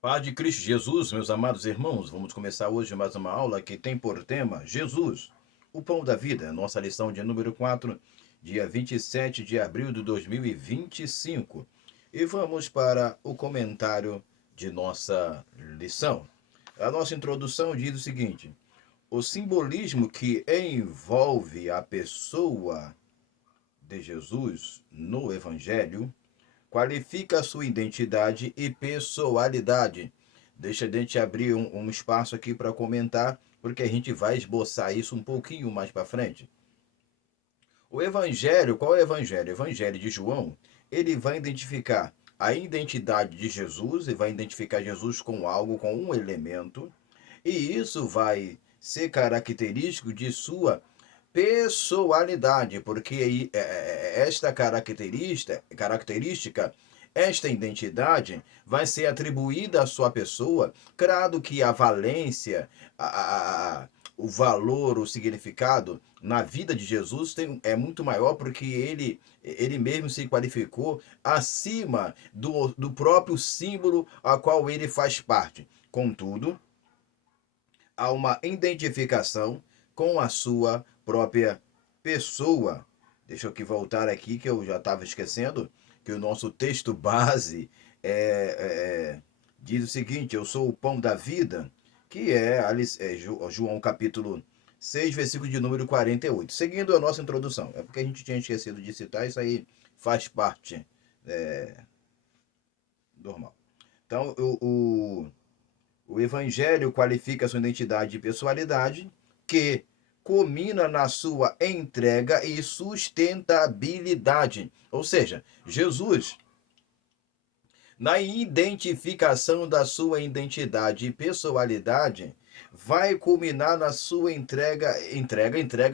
Paz de Cristo Jesus, meus amados irmãos, vamos começar hoje mais uma aula que tem por tema Jesus, o pão da vida, nossa lição de número 4, dia 27 de abril de 2025. E vamos para o comentário de nossa lição. A nossa introdução diz o seguinte: o simbolismo que envolve a pessoa de Jesus no Evangelho qualifica a sua identidade e pessoalidade. Deixa a gente abrir um espaço aqui para comentar, porque a gente vai esboçar isso um pouquinho mais para frente. O Evangelho, qual é o Evangelho? O Evangelho de João, ele vai identificar a identidade de Jesus, e vai identificar Jesus com algo, com um elemento, e isso vai ser característico de sua pessoalidade, porque esta característica, esta identidade vai ser atribuída à sua pessoa, claro que a valência, o valor, o significado na vida de Jesus é muito maior, porque ele mesmo se qualificou acima do próprio símbolo a qual ele faz parte. Contudo, há uma identificação com a sua própria pessoa. Deixa eu aqui voltar aqui, que eu já estava esquecendo, que o nosso texto base diz o seguinte: eu sou o pão da vida, que é João capítulo 6, versículo de número 48. Seguindo a nossa introdução, é porque a gente tinha esquecido de citar, isso aí faz parte é, normal. Então, o Evangelho qualifica a sua identidade e personalidade, que culmina na sua entrega e sustentabilidade. Ou seja, Jesus, na identificação da sua identidade e personalidade, vai culminar na sua entrega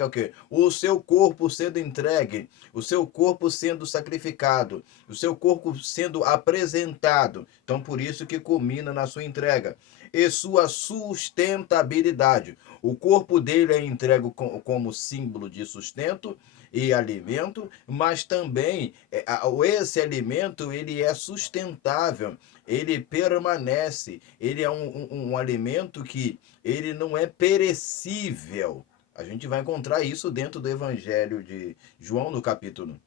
o quê? O seu corpo sendo entregue, o seu corpo sendo sacrificado, o seu corpo sendo apresentado. Então, por isso que culmina na sua entrega. E sua sustentabilidade. O corpo dele é entregue como símbolo de sustento e alimento, mas também esse alimento ele é sustentável, ele permanece, ele é um alimento que ele não é perecível. A gente vai encontrar isso dentro do Evangelho de João, no capítulo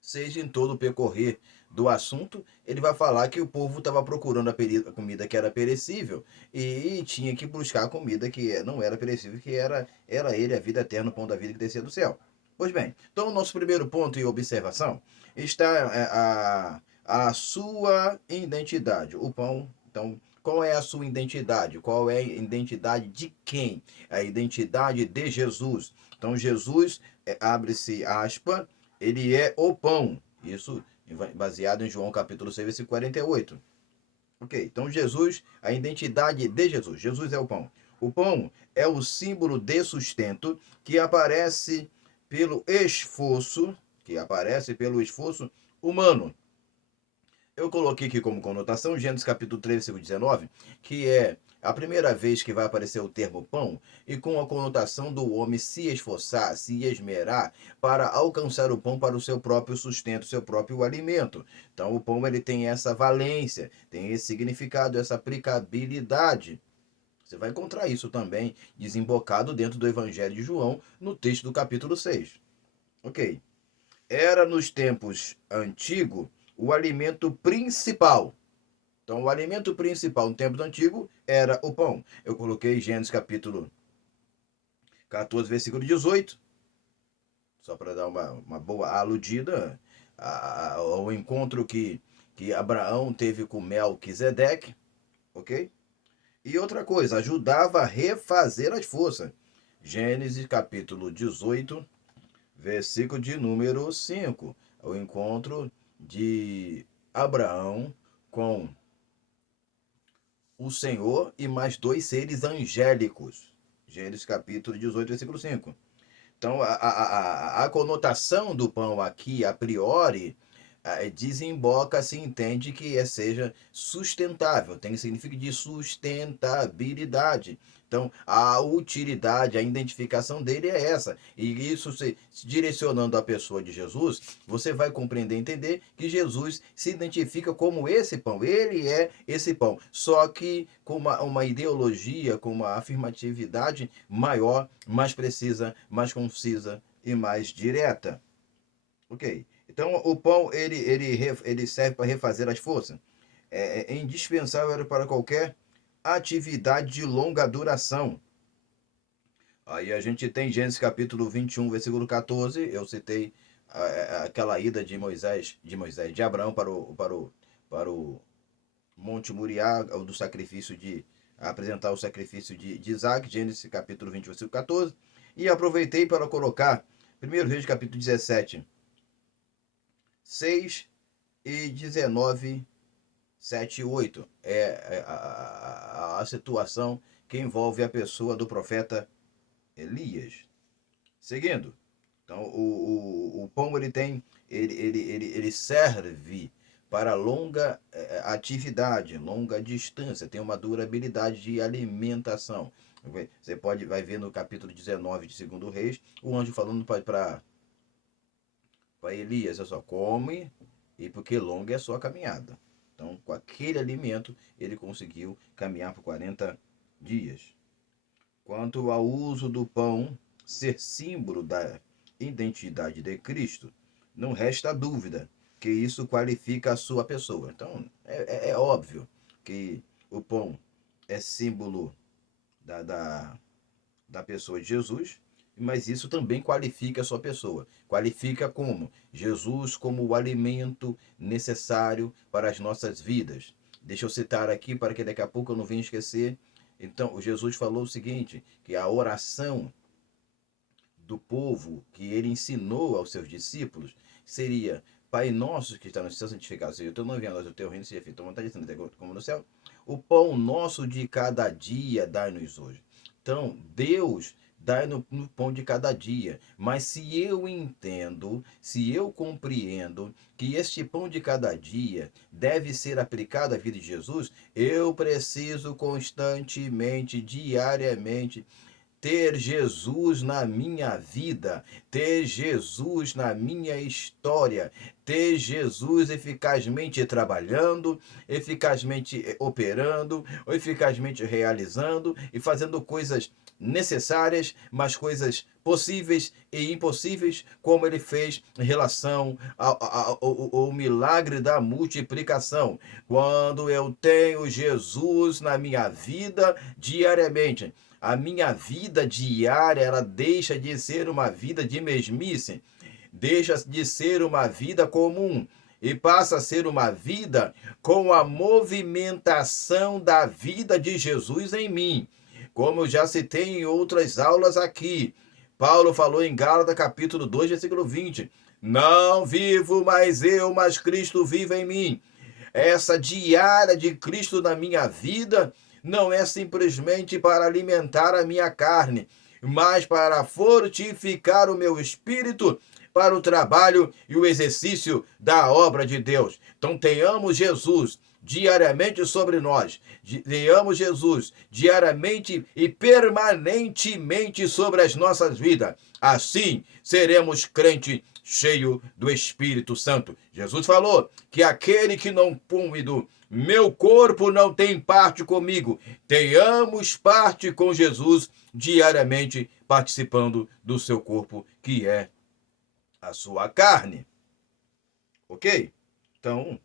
6, em todo o percorrer do assunto, ele vai falar que o povo estava procurando a comida que era perecível e tinha que buscar a comida que não era perecível, que era ele, a vida eterna, o pão da vida que descia do céu. Pois bem, então o nosso primeiro ponto e observação está a sua identidade. O pão, então, qual é a sua identidade? Qual é a identidade de quem? A identidade de Jesus. Então, Jesus, abre-se aspa, ele é o pão. Isso baseado em João capítulo 6, versículo 48. Ok, então Jesus, a identidade de Jesus. Jesus é o pão. O pão é o símbolo de sustento que aparece pelo esforço humano. Eu coloquei aqui como conotação Gênesis capítulo 3, versículo 19, que é a primeira vez que vai aparecer o termo pão, e com a conotação do homem se esforçar, se esmerar para alcançar o pão para o seu próprio sustento, seu próprio alimento. Então o pão ele tem essa valência, tem esse significado, essa aplicabilidade. Você vai encontrar isso também desembocado dentro do Evangelho de João, no texto do capítulo 6. Ok. Era nos tempos antigos o alimento principal. Então, o alimento principal no tempo do antigo era o pão. Eu coloquei Gênesis capítulo 14, versículo 18, só para dar uma boa aludida ao encontro que Abraão teve com Melquisedeque, ok? E outra coisa, ajudava a refazer as forças. Gênesis capítulo 18, versículo de número 5. O encontro de Abraão com o Senhor e mais dois seres angélicos. Gênesis capítulo 18, versículo 5. Então, a conotação do pão aqui, a priori, desemboca, se entende que seja sustentável, tem significado de sustentabilidade, Então, a utilidade, a identificação dele é essa. E isso, se direcionando a pessoa de Jesus, você vai compreender e entender que Jesus se identifica como esse pão. Ele é esse pão. Só que com uma ideologia, com uma afirmatividade maior, mais precisa, mais concisa e mais direta. Ok? Então, o pão, ele serve para refazer as forças. É indispensável para qualquer atividade de longa duração. Aí a gente tem Gênesis capítulo 21, versículo 14. Eu citei aquela ida de Abraão para o Monte Moriá, do sacrifício apresentar o sacrifício de Isaac, Gênesis capítulo 20, versículo 14. E aproveitei para colocar 1 Reis capítulo 17, 6 e 19, 7 e 8. É a situação que envolve a pessoa do profeta Elias. Seguindo. Então, o pão ele serve para longa atividade, longa distância, tem uma durabilidade de alimentação. Você vai ver no capítulo 19 de 2 Reis, o anjo falando para Elias, olha só, come e porque longa é a sua caminhada. Então, com aquele alimento, ele conseguiu caminhar por 40 dias. Quanto ao uso do pão ser símbolo da identidade de Cristo, não resta dúvida que isso qualifica a sua pessoa. Então, é óbvio que o pão é símbolo da pessoa de Jesus, mas isso também qualifica a sua pessoa. Qualifica como? Jesus como o alimento necessário para as nossas vidas. Deixa eu citar aqui para que daqui a pouco eu não venha esquecer. Então, Jesus falou o seguinte, que a oração do povo que ele ensinou aos seus discípulos seria: Pai nosso que está no céu, santificado seja o teu nome, venha a nós o teu reino, seja feita a tua vontade, assim como no céu. O pão nosso de cada dia dai-nos hoje. Então, Deus dá-nos no pão de cada dia. Mas se eu entendo, se eu compreendo que este pão de cada dia deve ser aplicado à vida de Jesus, eu preciso constantemente, diariamente, ter Jesus na minha vida, ter Jesus na minha história, ter Jesus eficazmente trabalhando, eficazmente operando, eficazmente realizando e fazendo coisas necessárias, mas coisas possíveis e impossíveis, como ele fez em relação ao milagre da multiplicação. Quando eu tenho Jesus na minha vida diariamente, a minha vida diária, ela deixa de ser uma vida de mesmice, deixa de ser uma vida comum e passa a ser uma vida com a movimentação da vida de Jesus em mim. Como eu já citei em outras aulas aqui, Paulo falou em Gálatas capítulo 2, versículo 20, não vivo mais eu, mas Cristo vive em mim. Essa diária de Cristo na minha vida não é simplesmente para alimentar a minha carne, mas para fortificar o meu espírito para o trabalho e o exercício da obra de Deus. Então tenhamos Jesus diariamente sobre nós, tenhamos Jesus diariamente e permanentemente sobre as nossas vidas. Assim seremos crente cheio do Espírito Santo. Jesus falou que aquele que não come do meu corpo não tem parte comigo. Tenhamos parte com Jesus diariamente, participando do seu corpo, que é a sua carne. Ok? Então,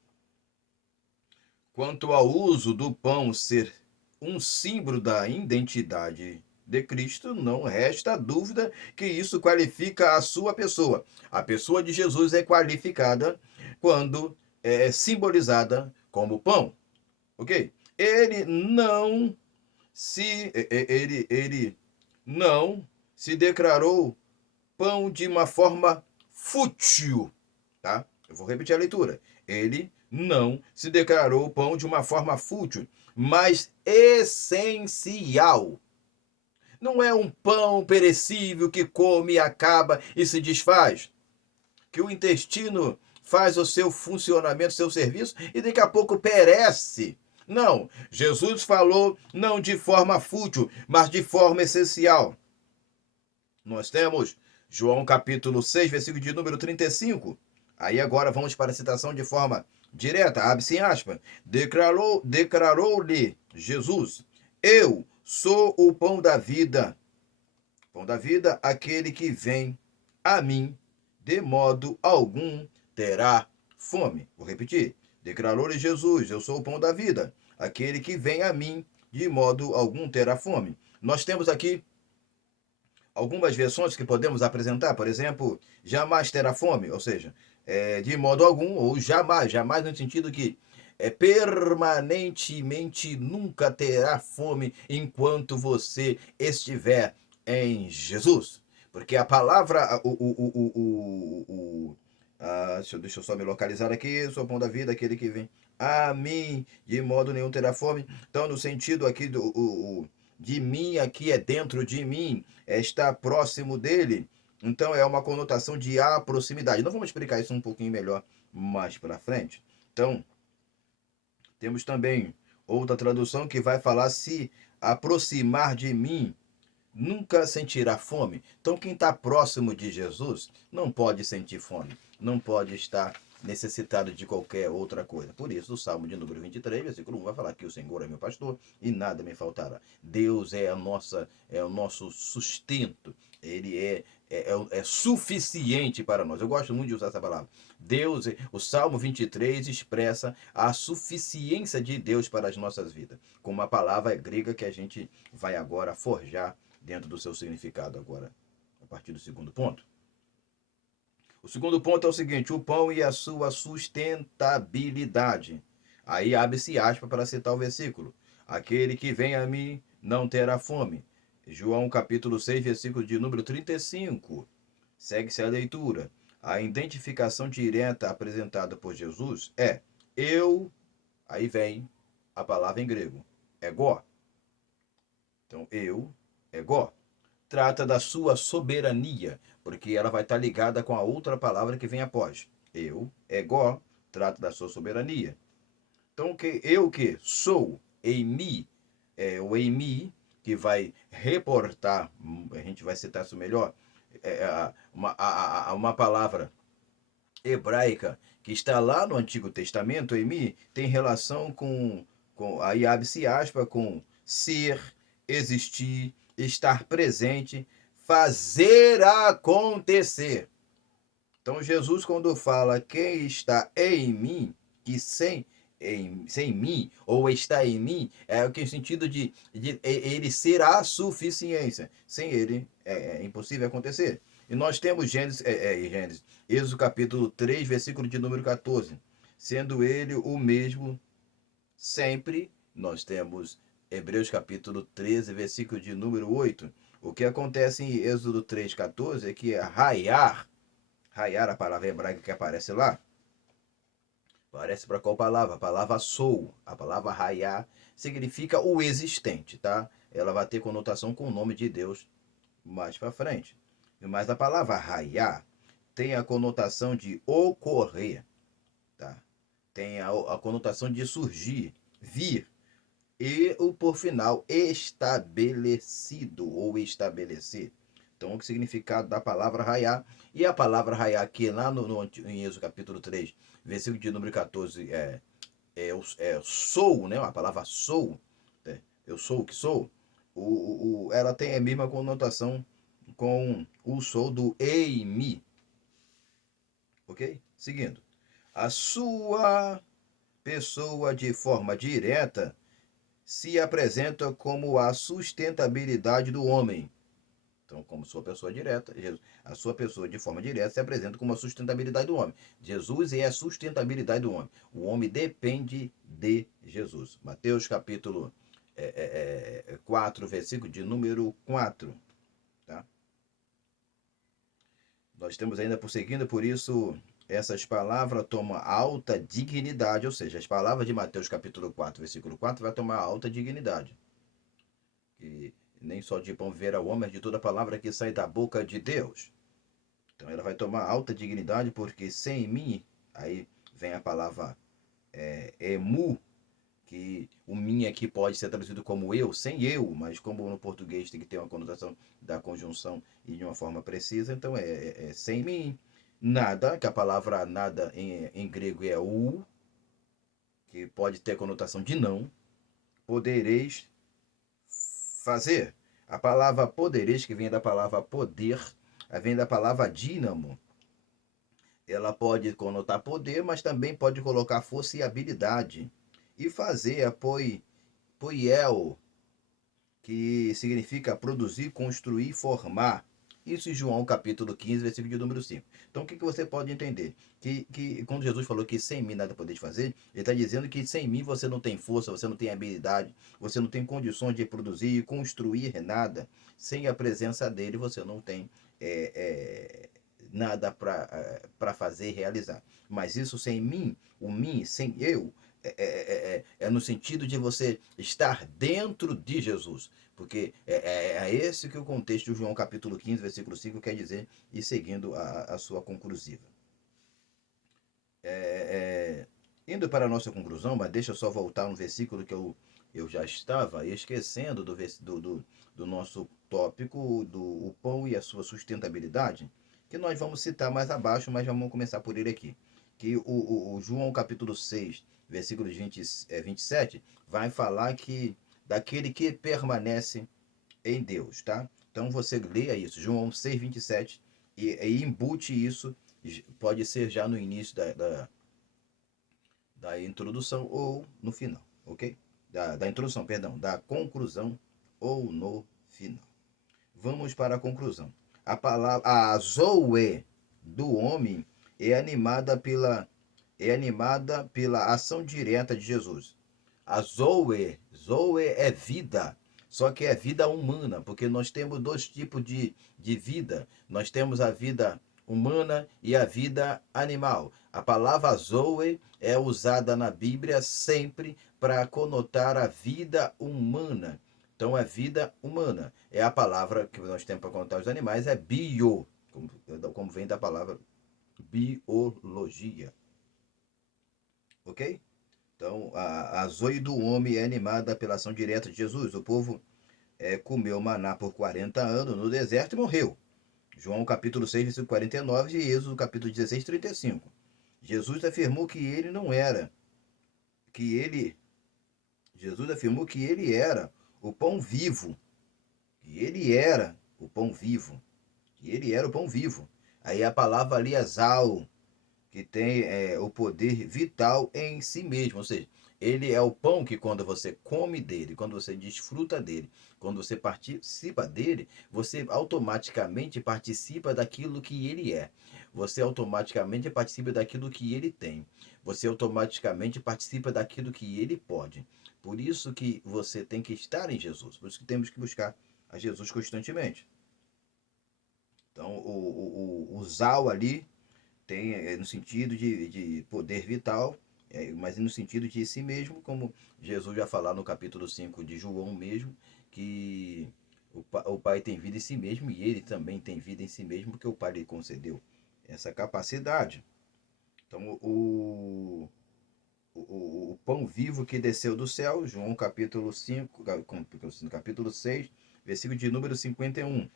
quanto ao uso do pão ser um símbolo da identidade de Cristo, não resta dúvida que isso qualifica a sua pessoa. A pessoa de Jesus é qualificada quando é simbolizada como pão. Ok? Ele não se declarou pão de uma forma fútil, tá? Eu vou repetir a leitura. Ele não se declarou pão de uma forma fútil, mas essencial. Não é um pão perecível que come, acaba e se desfaz. Que o intestino faz o seu funcionamento, o seu serviço e daqui a pouco perece. Não, Jesus falou não de forma fútil, mas de forma essencial. Nós temos João capítulo 6, versículo de número 35. Aí agora vamos para a citação de forma direta, abre-se em aspas. Declarou-lhe Jesus: Eu sou o pão da vida. Pão da vida, aquele que vem a mim, de modo algum terá fome. Vou repetir. Declarou-lhe Jesus: Eu sou o pão da vida. Aquele que vem a mim, de modo algum terá fome. Nós temos aqui algumas versões que podemos apresentar, por exemplo, jamais terá fome, ou seja, de modo algum, ou jamais, jamais no sentido que permanentemente nunca terá fome enquanto você estiver em Jesus. Porque a palavra, deixa eu só me localizar aqui, eu sou o pão da vida, aquele que vem a mim, de modo nenhum terá fome. Então, no sentido aqui de mim, aqui é dentro de mim, está próximo dele. Então, é uma conotação de a proximidade. Nós vamos explicar isso um pouquinho melhor mais para frente. Então, temos também outra tradução que vai falar se aproximar de mim nunca sentirá fome. Então, quem está próximo de Jesus não pode sentir fome, não pode estar necessitado de qualquer outra coisa. Por isso, o Salmo de número 23, versículo 1, vai falar que o Senhor é meu pastor e nada me faltará. Deus é o nosso sustento. Ele é suficiente para nós. Eu gosto muito de usar essa palavra. Deus, o Salmo 23 expressa a suficiência de Deus para as nossas vidas, com uma palavra grega que a gente vai agora forjar dentro do seu significado agora, a partir do segundo ponto. O segundo ponto é o seguinte: o pão e a sua sustentabilidade. Aí abre-se aspas para citar o versículo. Aquele que vem a mim não terá fome. João capítulo 6, versículo de número 35. Segue-se a leitura. A identificação direta apresentada por Jesus é eu, aí vem a palavra em grego, ego. Então, eu, ego, trata da sua soberania, porque ela vai estar ligada com a outra palavra que vem após. Eu, ego, trata da sua soberania. Então, que sou em mim, o em mim, que vai reportar, a gente vai citar isso melhor, uma palavra hebraica que está lá no Antigo Testamento, em mim, tem relação aí abre-se aspa, com ser, existir, estar presente, fazer acontecer. Então, Jesus, quando fala quem está em mim, que sem mim, ou está em mim, é o que no sentido de ele ser a suficiência. Sem ele, é impossível acontecer. E nós temos Gênesis, Êxodo capítulo 3, versículo de número 14. Sendo ele o mesmo sempre, nós temos Hebreus capítulo 13, versículo de número 8. O que acontece em Êxodo 3, 14 é que raiar, a palavra hebraica que aparece lá, parece para qual palavra? A palavra sou. A palavra raiar significa o existente, tá? Ela vai ter conotação com o nome de Deus mais para frente. Mas a palavra raiar tem a conotação de ocorrer, tá? Tem a conotação de surgir, vir. E o por final, estabelecido ou estabelecer. Então, o significado da palavra raiar. E a palavra raiar aqui lá em Êxodo capítulo 3, versículo de número 14, sou, né? A palavra sou, eu sou o que sou. Ela tem a mesma conotação com o sou do ei mi. Ok? Seguindo. A sua pessoa de forma direta se apresenta como a sustentabilidade do homem. Então, como sua pessoa direta, a sua pessoa de forma direta se apresenta como a sustentabilidade do homem. Jesus é a sustentabilidade do homem. O homem depende de Jesus. Mateus capítulo 4, versículo de número 4. Tá? Nós temos ainda prosseguindo, por isso essas palavras tomam alta dignidade, ou seja, as palavras de Mateus capítulo 4, versículo 4 vai tomar alta dignidade. Que nem só de pão viverá o homem, mas de toda palavra que sai da boca de Deus. Então ela vai tomar alta dignidade, porque sem mim, aí vem a palavra emu, que mim aqui pode ser traduzido como eu, sem eu, mas como no português tem que ter uma conotação da conjunção e de uma forma precisa, então é sem mim. Nada, que a palavra nada em grego é ou, que pode ter conotação de não, podereis fazer. A palavra podereis, que vem da palavra poder, vem da palavra dínamo. Ela pode conotar poder, mas também pode colocar força e habilidade. E fazer é poiel, que significa produzir, construir, formar. Isso em João capítulo 15, versículo de número 5. Então o que você pode entender? Que quando Jesus falou que sem mim nada podeis fazer, ele está dizendo que sem mim você não tem força, você não tem habilidade, você não tem condições de produzir e construir nada. Sem a presença dele você não tem nada para fazer e realizar. Mas isso sem mim, o mim, sem eu, é no sentido de você estar dentro de Jesus. Porque é esse que o contexto de João capítulo 15, versículo 5 quer dizer, e seguindo a sua conclusiva. Indo para a nossa conclusão, mas deixa eu só voltar no versículo que eu já estava esquecendo do nosso tópico, do pão e a sua sustentabilidade, que nós vamos citar mais abaixo, mas vamos começar por ele aqui. Que o João capítulo 6, versículo 27, vai falar que daquele que permanece em Deus, tá? Então você leia isso, João 6, 27, e embute isso, pode ser já no início da introdução ou no final, ok? Da introdução, perdão, da conclusão ou no final. Vamos para a conclusão. A zoe do homem é animada pela ação direta de Jesus. A zoe é vida, só que é vida humana, porque nós temos dois tipos de vida. Nós temos a vida humana e a vida animal. A palavra zoe é usada na Bíblia sempre para conotar a vida humana. Então, é vida humana. É a palavra que nós temos para conotar os animais, é bio, como vem da palavra biologia. Ok? Então, a zoe do homem é animada pela ação direta de Jesus. O povo comeu maná por 40 anos no deserto e morreu. João capítulo 6, versículo 49 e Êxodo capítulo 16, 35. Jesus afirmou que ele não era, que ele, Jesus afirmou que ele era o pão vivo, que ele era o pão vivo, que ele era o pão vivo. Aí a palavra ali é zal, que tem o poder vital em si mesmo, ou seja, ele é o pão que quando você come dele, quando você desfruta dele, quando você participa dele, você automaticamente participa daquilo que ele é. Você automaticamente participa daquilo que ele tem. Você automaticamente participa daquilo que ele pode. Por isso que você tem que estar em Jesus. Por isso que temos que buscar a Jesus constantemente. Então, o Zal ali tem no sentido de poder vital, mas no sentido de si mesmo, como Jesus já falou no capítulo 5 de João mesmo, que o Pai tem vida em si mesmo e ele também tem vida em si mesmo, porque o Pai lhe concedeu essa capacidade. Então, o pão vivo que desceu do céu, João capítulo 5, capítulo 6, versículo de número 51.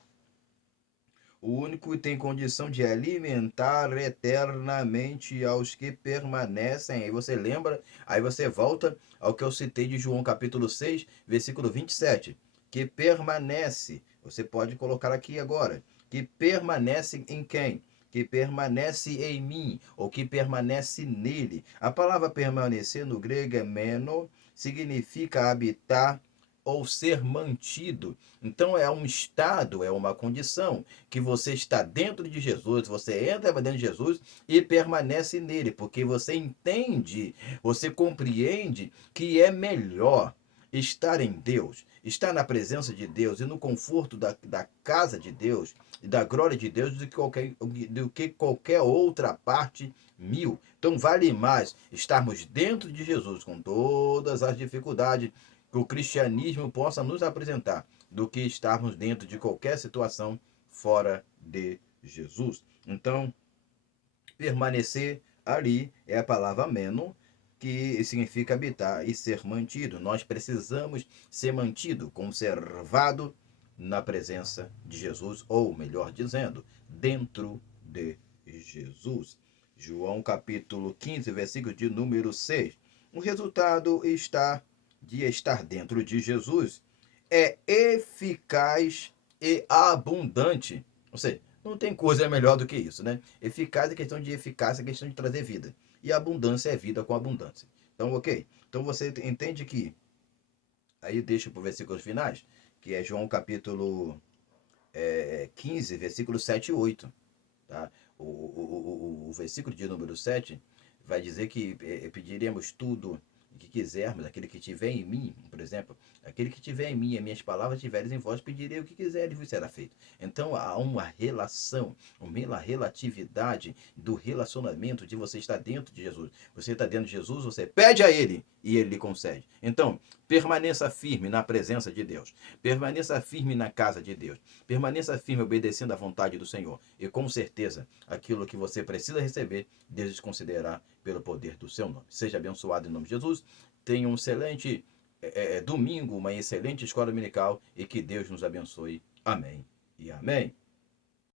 O único que tem condição de alimentar eternamente aos que permanecem. Aí você lembra, aí você volta ao que eu citei de João capítulo 6, versículo 27. Que permanece, você pode colocar aqui agora, que permanece em quem? Que permanece em mim, ou que permanece nele. A palavra permanecer no grego é meno, significa habitar ou ser mantido. Então é um estado, é uma condição que você está dentro de Jesus, você entra dentro de Jesus e permanece nele, porque você entende, você compreende que é melhor estar em Deus, estar na presença de Deus e no conforto da casa de Deus e da glória de Deus do que qualquer outra parte mil. Então vale mais estarmos dentro de Jesus com todas as dificuldades que o cristianismo possa nos apresentar, do que estarmos dentro de qualquer situação fora de Jesus. Então, permanecer ali é a palavra meno, que significa habitar e ser mantido. Nós precisamos ser mantido, conservado na presença de Jesus, ou melhor dizendo, dentro de Jesus. João capítulo 15, versículo de número 6. O resultado de estar dentro de Jesus é eficaz e abundante. Ou seja, não tem coisa melhor do que isso, né? Eficaz é questão de eficácia, é questão de trazer vida. E abundância é vida com abundância. Então, ok? Então você entende que, aí deixa para os versículos finais, que é João capítulo 15, versículos 7 e 8. Tá? O versículo de número 7 vai dizer que pediremos tudo o que quisermos, aquele que tiver em mim, por exemplo, aquele que tiver em mim, as minhas palavras tiveres em vós, pedirei o que quiseres e vos será feito. Então há uma relação, uma relatividade do relacionamento de você estar dentro de Jesus. Você está dentro de Jesus, você pede a Ele e Ele lhe concede. Então, permaneça firme na presença de Deus. Permaneça firme na casa de Deus. Permaneça firme obedecendo à vontade do Senhor. E com certeza, aquilo que você precisa receber, Deus desconsiderar pelo poder do seu nome. Seja abençoado em nome de Jesus. Tenha um excelente domingo, uma excelente escola dominical e que Deus nos abençoe. Amém e amém.